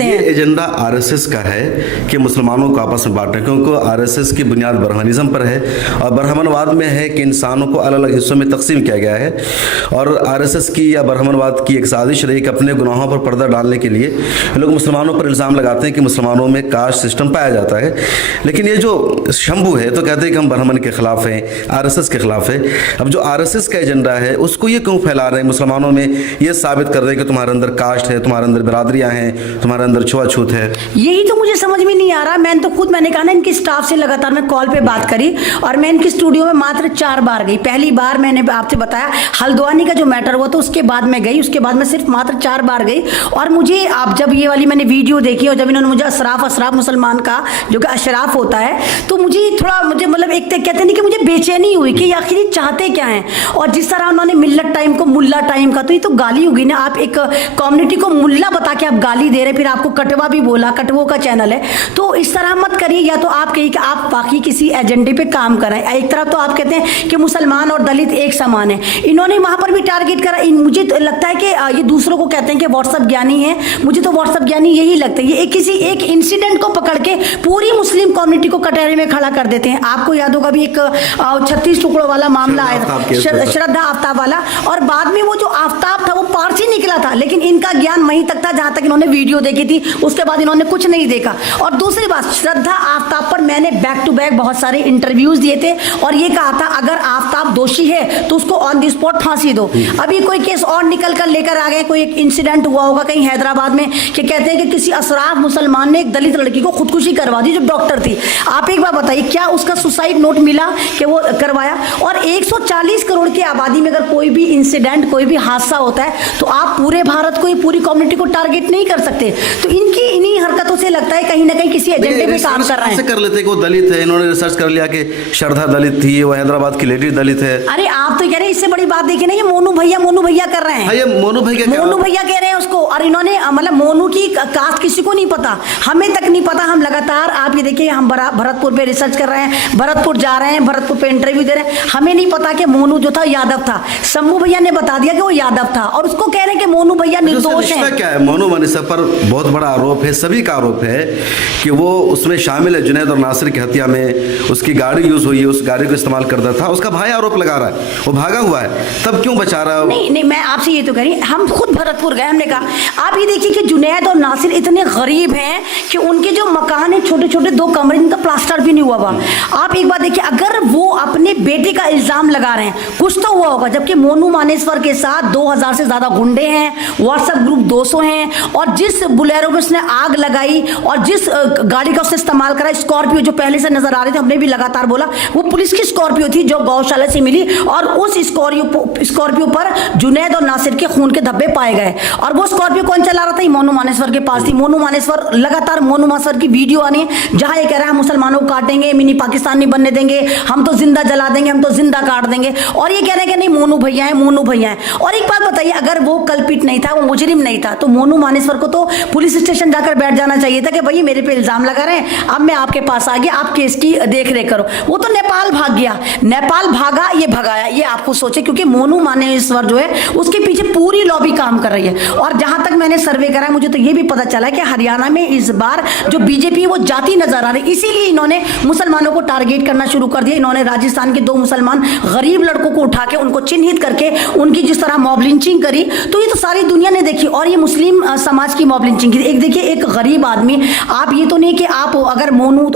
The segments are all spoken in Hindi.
सकते हैं। ये एजेंडा आरएसएस का है कि मुसलमानों को आपस में बांटे, क्योंकि आरएसएस की बुनियाद ब्राह्मणिज्म पर है और ब्राह्मणवाद में है कि इंसानों को अलग अलग हिस्सों में तकसीम किया गया है। और आरएसएस की या ब्राह्मणवाद की एक साजिश रही कि अपने गुनाहों पर पर्दा डालने के लिए लोग मुसलमानों पर इल्ज़ाम लगाते हैं कि मुसलमानों में कास्ट सिस्टम पाया जाता है। लेकिन ये जो शंभू है तो कहते हैं कि हम ब्राह्मण के खिलाफ हैं, आरएसएस के खिलाफ है। अब जो आरएसएस का एजेंडा है उसको ये क्यों फैला रहे हैं, मुसलमानों में ये साबित कर रहे हैं कि तुम्हारे अंदर कास्ट है, तुम्हारे अंदर बिरादरियां हैं, तुम्हारे अंदर छुआछूत है। यही तो मुझे समझ में नहीं आ रहा। मैंने कहा ना, इनकी स्टाफ से लगातार मैं कॉल पे बात करी और मैं इनकी स्टूडियो में मात्र 4 बार गई। पहली बार मैंने आपसे बताया हल्द्वानी का जो मैटर हुआ तो उसके बाद मैं गई, उसके बाद मैं सिर्फ मात्र 4 बार गई। और मुझे आप जब ये वाली मैंने वीडियो देखी और जब इन्होंने मुझे अशराफ मुसलमान का जो कि अशराफ होता है, तो मुझे मतलब एक कहते नहीं कि मुझे बेचैनी हुई कि आखिर ये चाहते क्या हैं। और जिस तरह उन्होंने मिल्लत टाइम को मुल्ला टाइम का, तो ये तो गाली होगी ना। आप एक कम्युनिटी को मुल्ला बता के आप गाली दे रहे, फिर आपको कटवा भी बोला, कटवों का चैनल है, तो इस तरह मत करिए। या तो आप कहिए कि आप बाकी किसी एजेंडे पे काम कर रहे हैं। एक तरफ तो आप कहते हैं कि मुसलमान और दलित एक समान है, इन्होंने वहां पर भी टारगेट करा। मुझे तो लगता है कि ये दूसरों को कहते हैं कि व्हाट्सएप ज्ञानी है, मुझे तो व्हाट्सएप ज्ञानी यही लगता है। ये किसी एक इंसिडेंट को पकड़ के पूरी मुस्लिम कम्युनिटी को कटहरे में खड़ा कर देते हैं। आपको याद होगा भी एक 36 टुकड़ों वाला मामला आया था, श्रद्धा आफ्ताब वाला, और बाद में वो जो आफ्ताब था वो पारसी निकला था, लेकिन इनका ज्ञान वहीं तक था जहां तक इन्होंने वीडियो देखी थी, उसके बाद इन्होंने कुछ नहीं देखा। और दूसरी बात, श्रद्धा आफ्ताब पर मैंने बैक टू बैक बहुत सारे इंटरव्यूज दिए थे और ये कहा था अगर आफ्ताब दोषी है तो उसको ऑन द स्पॉट फांसी दो। अभी कोई केस और निकल कर लेकर आ गए, कोई एक इंसिडेंट हुआ होगा कहीं हैदराबाद में कि कहते हैं कि किसी अशराफ मुसलमान ने एक दलित लड़की को खुदकुशी करवा दी जो डॉक्टर थी। आप एक बार बताइए, क्या उसका सुसाइड नोट मिला कि वो करवाया? और 140 करोड़ की आबादी में अगर कोई भी इंसिडेंट, कोई भी हादसा होता है तो आप पूरे भारत को, पूरी कम्युनिटी को टारगेट नहीं कर सकते। तो इनकी इन्हीं हरकतों से लगता है कहीं ना कहीं किसी एजेंडे पे काम कर रहे हैं। कर लेते कि वो दलित है, इन्होंने रिसर्च कर लिया कि श्रद्धा दलित थी, वो हैदराबाद की लेडी दलित है। अरे आप तो कह रहे हैं, इससे बड़ी बात देखिए ना, ये मोनू भैया कर रहे हैं। ये मोनू भैया कह रहे हैं उसको, और इन्होंने मतलब मोनू की कास्ट किसी को नहीं पता, हमें तक नहीं पता। हम लगातार, आप ये देखिए, हम भरतपुर पे रिसर्च कर रहे हैं, भरतपुर जा रहे हैं, भरतपुर पे इंटरव्यू दे रहे हैं, हमें नहीं पता कि मोनू जो था यादव था। शंभू भैया ने बता दिया कि वो यादव था और उसको कह रहे हैं कि मोनू भैया निर्दोष है। क्या है, मोनू मनीषा पर बहुत बड़ा आरोप है, सभी का आरोप है कि वो उसमें शामिल है। जुनैद और नासिर की हत्या में उसकी गाड़ी यूज हुई है, उस गाड़ी को इस्तेमाल करता था, उसका भाई आरोप लगा रहा है, वो भागा हुआ है, तब क्यों बचा रहा है? नहीं, मैं आपसे ये तो कह रही, हम खुद भरतपुर गए, हमने कहा आप ये देखिए कि जुनैद और नासिर इतने गरीब हैं कि उनके जो मकान है छोटे छोटे 2 कमरे, इनका प्लास्टर भी नहीं हुआ हुआ। आप एक बात देखिए, अगर वो अपने बेटे का इल्जाम लगा रहे हैं, कुछ तो हुआ होगा। जबकि मोनू मानेश्वर के साथ 2000 से ज्यादा गुंडे हैं, व्हाट्सएप ग्रुप 200 हैं, और जिस बुलेरो में उसने आग लगाई और जिस गाड़ी का उसने इस्तेमाल करा, स्कॉर्पियो जो पहले से नजर आ रही थी, हमने भी लगातार बोला वो पुलिस की स्कॉर्पियो थी जो गौशाला से मिली, और उस स्कॉर्पियो पर जुनैद और नासिर के खून के धब्बे पाए गए। और वो स्कॉर्पियो कौन चला रहा था? मोनू मानेश्वर के पास थी। मोनू मानेश्वर लगातार, मोनू मानेश्वर की वीडियो आनी है जहां ये कह रहा है मुसलमानों को काटेंगे, मिनी पाकिस्तान नहीं बनने देंगे, हम तो जिंदा जला देंगे, हम तो जिंदा काट देंगे, और ये कह रहे हैं कि नहीं मोनू भैया है, मोनू भैया है। और एक बात बताइए, अगर वो कल्पित नहीं था, वो मुजरिम नहीं था, तो मोनू मानेश्वर को तो पुलिस स्टेशन जाकर बैठ जाना चाहिए था कि भाई मेरे पे इल्जाम लगा रहे हैं, अब मैं आपके पास आ गया, आप केस की देख रेख करो। वो तो नेपाल भाग गया, नेपाल भागा, ये भगाया, ये आपको सोचे, क्योंकि मोनू मानेश्वर जो है उसके पीछे पूरी लॉबी काम कर रही है। और जहां तक मैंने सर्वे करा, मुझे तो ये भी पता चला कि हरियाणा में इस बार जो बीजेपी है वो जाति नजर आ रही, इसीलिए इन्होंने मुसलमानों को टारगेट करना शुरू कर दिया। इन्होंने राजस्थान के 2 मुसलमान गरीब लड़कों को उठा के उनको चिन्हित करके उनकी जिस तरह मॉब लिंचिंग करी, तो ये तो सारी दुनिया ने देखी। और ये मुस्लिम समाज की मॉब लिंचिंग की, एक देखिए, एक गरीब आदमी, आप ये तो नहीं कि आप अगर मोनू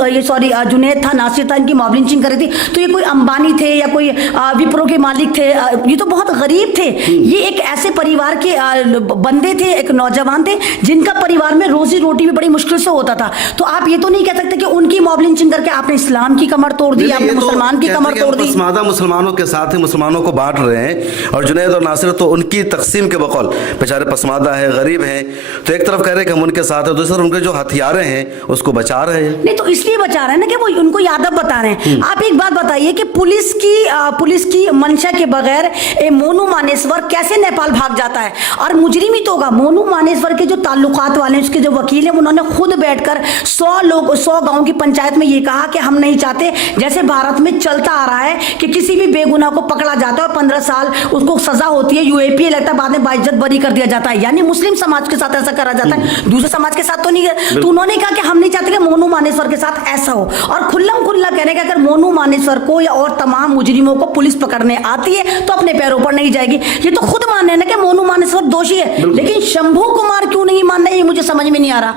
जुनैद था, नासिर था, इनकी मॉब लिंचिंग करी थी तो ये कोई अंबानी थे या कोई विप्रो के मालिक थे, ये तो बहुत गरीब थे। ये एक ऐसे परिवार के बंदे थे, एक नौजवान थे जिनका परिवार में रोजी रोटी भी बड़ी मुश्किल से होता था। तो आप ये तो नहीं कह सकते कि उनकी मॉब लिंचिंग करके आपने इस्लाम की कमर तोड़ दी, आपने मुसलमान की कमर तोड़ दी। मुसलमानों के साथ है, मुसलमानों को बांट रहे हैं, और जुनैद और नासिर तो उनकी तकसीम के बकौल बेचारे पसमादा है, गरीब हैं, तो एक तरफ कह रहे हैं कि हम उनके साथ है, दूसरी तरफ उनके जो हथियारे हैं उसको बचा रहे हैं। नहीं तो इसलिए बचा रहे हैं ना कि वो उनको यादव बता रहे हैं। आप एक बात बताइए कि पुलिस की मंशा के बगैर मोनू मानेसर कैसे नेपाल भाग जाता है? और मुजरिम ही तो होगा। मोनू मानेसर के जो ताल्लुकात वाले उसके जो वकील हैं उन्होंने खुद बैठकर 100 गांव की पंचायत में ये कहा कि हम नहीं चाहते, जैसे भारत में चलता आ रहा है कि किसी भी बेगुनाह को पकड़ा जाता है और 15 साल उसको सजा होती है, यूएपीए लगता है, बाद में बाइज्जत बरी कर दिया जाता है। यानी मुस्लिम समाज के साथ ऐसा करा जाता है, दूसरे समाज के साथ तो नहीं। तो उन्होंने कहा कि हम नहीं चाहते कि मोनू मानेसर के साथ ऐसा हो। और खुल्लम खुल्ला कहने का अगर मोनू मानेसर को या और तमाम मुजरिमों को पुलिस पकड़ने आती है तो अपने पैरों पर नहीं जाएगी। ये तो खुद मान रहे हैं ना कि मोनू मानेसर दोषी है, लेकिन शंभू कुमार क्यों नहीं मान रहे, ये मुझे समझ में नहीं आ रहा।